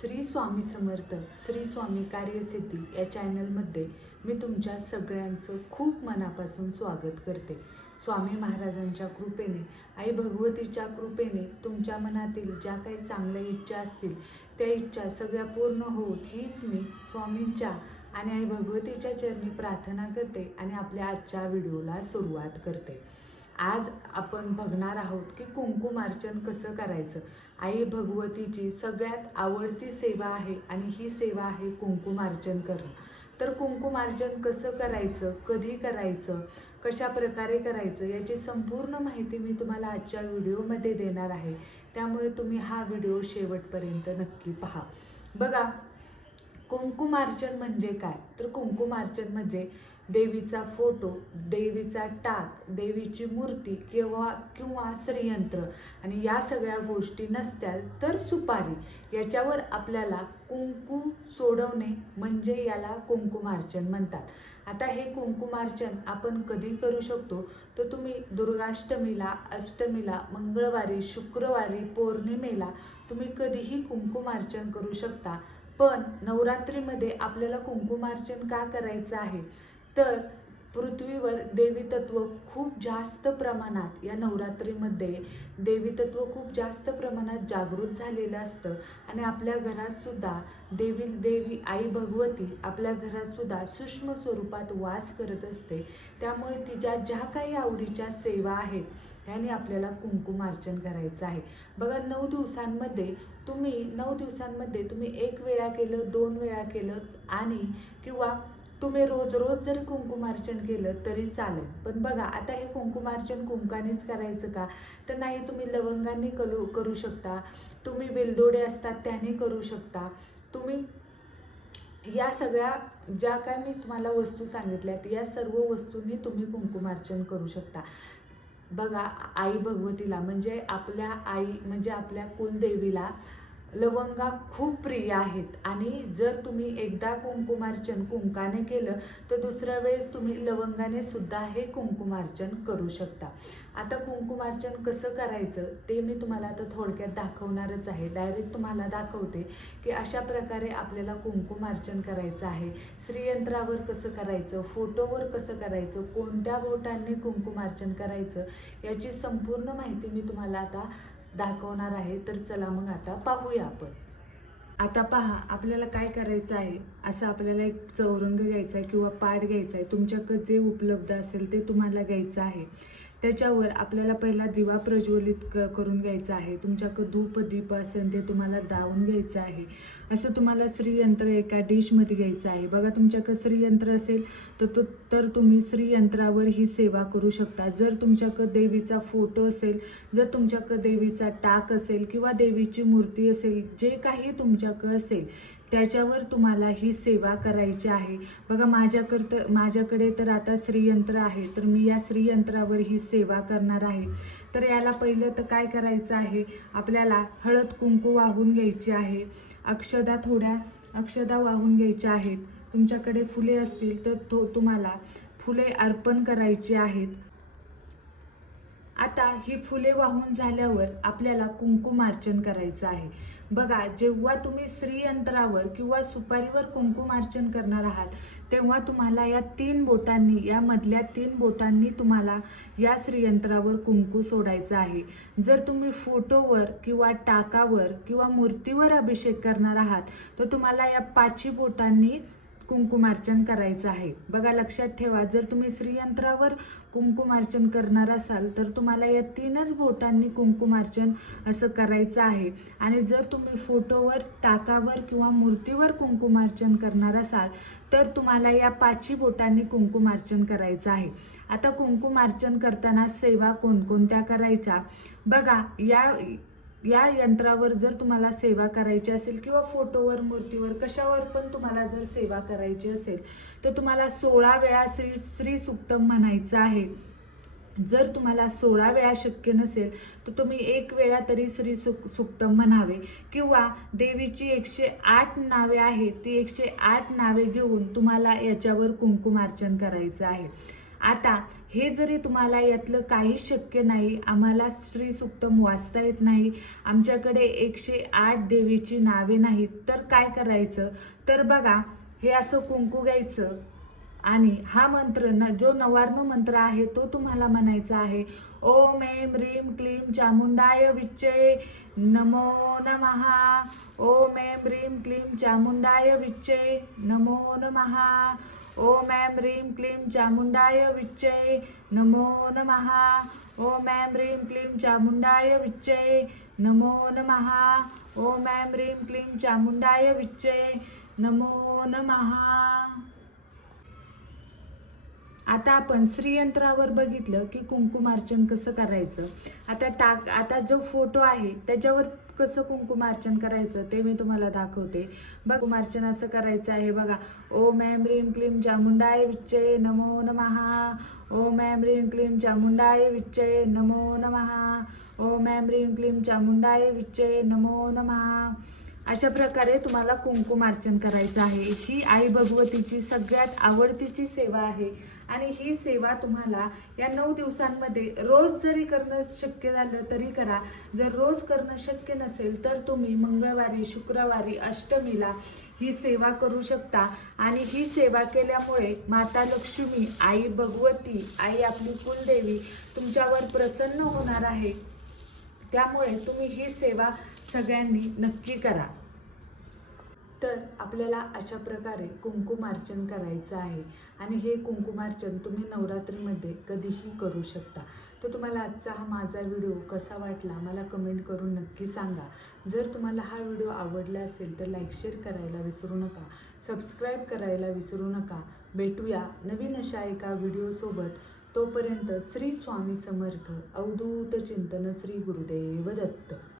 श्री स्वामी समर्थ श्री स्वामी कार्यसिद्धी या चॅनलमध्ये मी तुमच्या सगळ्यांचं खूप मनापासून स्वागत करते. स्वामी महाराजांच्या कृपेने आई भगवतीच्या कृपेने तुमच्या मनातील ज्या काही चांगल्या इच्छा असतील त्या इच्छा सगळ्या पूर्ण होत हीच मी स्वामींच्या आणि आई भगवतीच्या चरणी प्रार्थना करते आणि आपल्या आजच्या व्हिडिओला सुरुवात करते. आज आपण बघणार आहोत की कुंकुमार्चन कसं करायचं? आई भगवतीची सगळ्यात आवडती सेवा आहे आणि ही सेवा आहे कुंकुमार्चन करणं. तर कुंकुमार्चन कसं करायचं? कधी करायचं? कशा प्रकारे करायचं? याची संपूर्ण माहिती मी तुम्हाला आजच्या व्हिडिओमध्ये देणार आहे. त्यामुळे तुम्ही हा व्हिडिओ शेवटपर्यंत नक्की पहा. बघा कुंकुमार्चन म्हणजे काय? तर कुंकुमार्चन म्हणजे देवीचा फोटो देवीचा टाक देवीची मूर्ती किंवा किंवा श्रीयंत्र. आणि या सगळ्या गोष्टी नसत्या तर सुपारी. याच्यावर आपल्याला कुंकू सोडवणे म्हणजे याला कुंकुमार्चन म्हणतात. आता हे कुंकुमार्चन आपण कधी करू शकतो? तर तुम्ही दुर्गाष्टमीला अष्टमीला मंगळवारी शुक्रवारी पौर्णिमेला तुम्ही कधीही कुंकुमार्चन करू शकता. पण नवरात्रीमध्ये आपल्याला कुंकुमार्चन का करायचं आहे? तर पृथ्वीवर देवीतत्व खूप जास्त प्रमाणात या नवरात्रीमध्ये देवीतत्व खूप जास्त प्रमाणात जागृत झालेलं असतं. आणि आपल्या घरातसुद्धा देवी देवी आई भगवती आपल्या घरातसुद्धा सूक्ष्म स्वरूपात वास करत असते. त्यामुळे तिच्या ज्या काही आवडीच्या सेवा आहेत ह्याने आपल्याला कुंकुमार्चन करायचं आहे. बघा नऊ दिवसांमध्ये तुम्ही नऊ दिवसांमध्ये तुम्ही एक वेळा केलं दोन वेळा केलं आणि किंवा तुम्ही रोज रोज जरी कुंकुमार्चन केलं तरी चालेल. पण बघा आता हे कुंकुमार्चन कुंकानेच करायचं का? तर नाही तुम्ही लवंगांनी करू करू शकता. तुम्ही वेलदोडे असतात त्याने करू शकता. तुम्ही या सगळ्या ज्या काय मी तुम्हाला वस्तू सांगितल्यात या सर्व वस्तूंनी तुम्ही कुंकुमार्चन करू शकता. बघा आई भगवतीला म्हणजे आपल्या आई म्हणजे आपल्या कुलदेवीला लवंगा खूप प्रिय आहेत. आणि जर तुम्ही एकदा कुंकुमार्चन कुंकाने केलं तर दुसऱ्या वेळेस तुम्ही लवंगाने सुद्धा हे कुंकुमार्चन करू शकता. आता कुंकुमार्चन कसं करायचं ते मी तुम्हाला आता थोडक्यात दाखवणारच आहे. डायरेक्ट तुम्हाला दाखवते की अशा प्रकारे आपल्याला कुंकुमार्चन करायचं आहे. श्रीयंत्रावर कसं करायचं फोटोवर कसं करायचं कोणत्या बोटांनी कुंकुमार्चन करायचं याची संपूर्ण माहिती मी तुम्हाला आता दाखवणार आहे तर चला मग आता पाहूया आपण. आता पहा आपल्याला काय करायचं आहे? असं आपल्याला एक चौरंग घ्यायचा आहे किंवा पाट घ्यायचा आहे. तुमच्याकडे जे उपलब्ध असेल ते तुम्हाला घ्यायचं आहे. त्याच्यावर आपल्याला पहिला दिवा प्रज्वलित क करून घ्यायचा आहे. तुमच्याकडं धूप दीप असेल ते तुम्हाला दावून घ्यायचं आहे. असं तुम्हाला श्रीयंत्र एका डिशमध्ये घ्यायचं आहे. बघा तुमच्याकडं श्रीयंत्र असेल तर तो तर तुम्ही श्रीयंत्रावर ही सेवा करू शकता. जर तुमच्याकडं देवीचा फोटो असेल जर तुमच्याकडं देवीचा टाक असेल किंवा देवीची मूर्ती असेल जे काही तुमच्याकडं असेल त्याच्यावर तुम्हाला ही सेवा करायची आहे. बघा माझ्याकरत माझ्याकडे तर आता श्रीयंत्र आहे तर मी या श्रीयंत्रावर ही सेवा करणार आहे. तर याला पहिलं तर काय करायचं आहे? आपल्याला हळद कुंकू वाहून घ्यायची आहे. अक्षदा थोड्या अक्षदा वाहून घ्यायच्या आहेत. तुमच्याकडे फुले असतील तर तो तुम्हाला फुले अर्पण करायची आहेत. आता ही फुले वाहून झाल्यावर आपल्याला कुंकुमार्चन करायचं आहे. बघा जेव्हा तुम्ही श्रीयंत्रावर किंवा सुपारीवर कुंकुमार्चन करणार आहात तेव्हा तुम्हाला या तीन बोटांनी या मधल्या तीन बोटांनी तुम्हाला या श्रीयंत्रावर कुंकू सोडायचं आहे. जर तुम्ही फोटोवर किंवा टाकावर किंवा मूर्तीवर अभिषेक करणार आहात तर तुम्हाला या पाचही बोटांनी कुंकुमार्चन करायचं आहे. बघा लक्षात ठेवा जर तुम्ही श्रीयंत्रावर कुंकुमार्चन करणार असाल तर तुम्हाला या तीनच बोटांनी कुंकुमार्चन असं करायचं आहे. आणि जर तुम्ही फोटोवर टाकावर किंवा मूर्तीवर कुंकुमार्चन करणार असाल तर तुम्हाला या पाचही बोटांनी कुंकुमार्चन करायचं आहे. आता कुंकुमार्चन करताना सेवा कोणकोणत्या करायच्या? बघा या या यंत्रावर जर तुम्हाला सेवा करायची असेल किंवा फोटोवर मूर्तीवर कशावर पण तुम्हाला जर सेवा करायची असेल तर तुम्हाला सोळा वेळा श्री श्री सुक्तम म्हणायचं आहे. जर तुम्हाला सोळा वेळा शक्य नसेल तर तुम्ही एक वेळा तरी श्री सुक सुक्तम म्हणावे. किंवा देवीची एकशे आठ नावे आहेत ती एकशे आठ नावे घेऊन तुम्हाला याच्यावर कुंकुमार्चन करायचं आहे. आता हे जरी तुम्हाला यातलं काहीच शक्य नाही आम्हाला श्री सुक्तम वाचता येत नाही आमच्याकडे एकशे आठ देवीची नावे नाहीत तर काय करायचं? तर बघा हे असं कुंकू घ्यायचं आणि हा मंत्र न जो नवार्म मंत्र आहे तो तुम्हाला म्हणायचा आहे ओम ऐं ह्रीं क्लीं चामुंडाय विच्चय नमो नमहा ओम ऐं ह्रीं क्लीं चामुंडाय विच्चय नमो नमहा ओम ऐं ह्रीं क्लीं चामुंडाय विच्चये नमो नमहा ॐ ऐं ह्रीं क्लीं चामुंडाय विच्चये नमो नमहा ॐ ऐं ह्रीं क्लीं चामुंडाय विच्चये नमो नमः। आता आपण श्रीयंत्रावर बघितलं की कुंकुमार्चन कसं करायचं? आता टाक आता जो फोटो आहे त्याच्यावर कसं कुंकुमार्चन करायचं ते मी तुम्हाला दाखवते. बघ कुंकुमार्चन असं करायचं आहे बघा. ओम ऐं ह्रीम क्लीम चामुंडाय विच्चे नमो नमहा ओम ऐं ह्रीम क्लीम चामुंडाय विच्चे नमो नमहा ओम ऐं ह्रीम क्लीम चामुंडाय विच्चे नमो नमहा अशा प्रकारे तुम्हाला कुंकुमार्चन करायचं आहे. ही आई भगवतीची सगळ्यात आवडतीची सेवा आहे. आणि ही सेवा तुम्हाला या नऊ दिवसांमध्ये रोज जरी करणं शक्य झालं तरी करा. जर रोज करणं शक्य नसेल तर तुम्ही मंगळवारी शुक्रवारी अष्टमीला ही सेवा करू शकता. आणि ही सेवा केल्यामुळे माता लक्ष्मी आई भगवती आई आपली कुलदेवी तुमच्यावर प्रसन्न होणार आहे. त्यामुळे तुम्ही ही सेवा सगळ्यांनी नक्की करा. तर आपल्याला अशा प्रकारे कुंकुमार्चन करायचं आहे. आणि हे कुंकुमार्चन तुम्ही नवरात्रीमध्ये कधीही करू शकता. तर तुम्हाला आजचा हा माझा व्हिडिओ कसा वाटला मला कमेंट करून नक्की सांगा. जर तुम्हाला हा व्हिडिओ आवडला असेल तर लाईक शेअर करायला विसरू नका. सबस्क्राईब करायला विसरू नका. भेटूया नवीन अशा एका व्हिडिओसोबत तोपर्यंत श्री स्वामी समर्थ अवधूत चिंतन श्री गुरुदेव दत्त.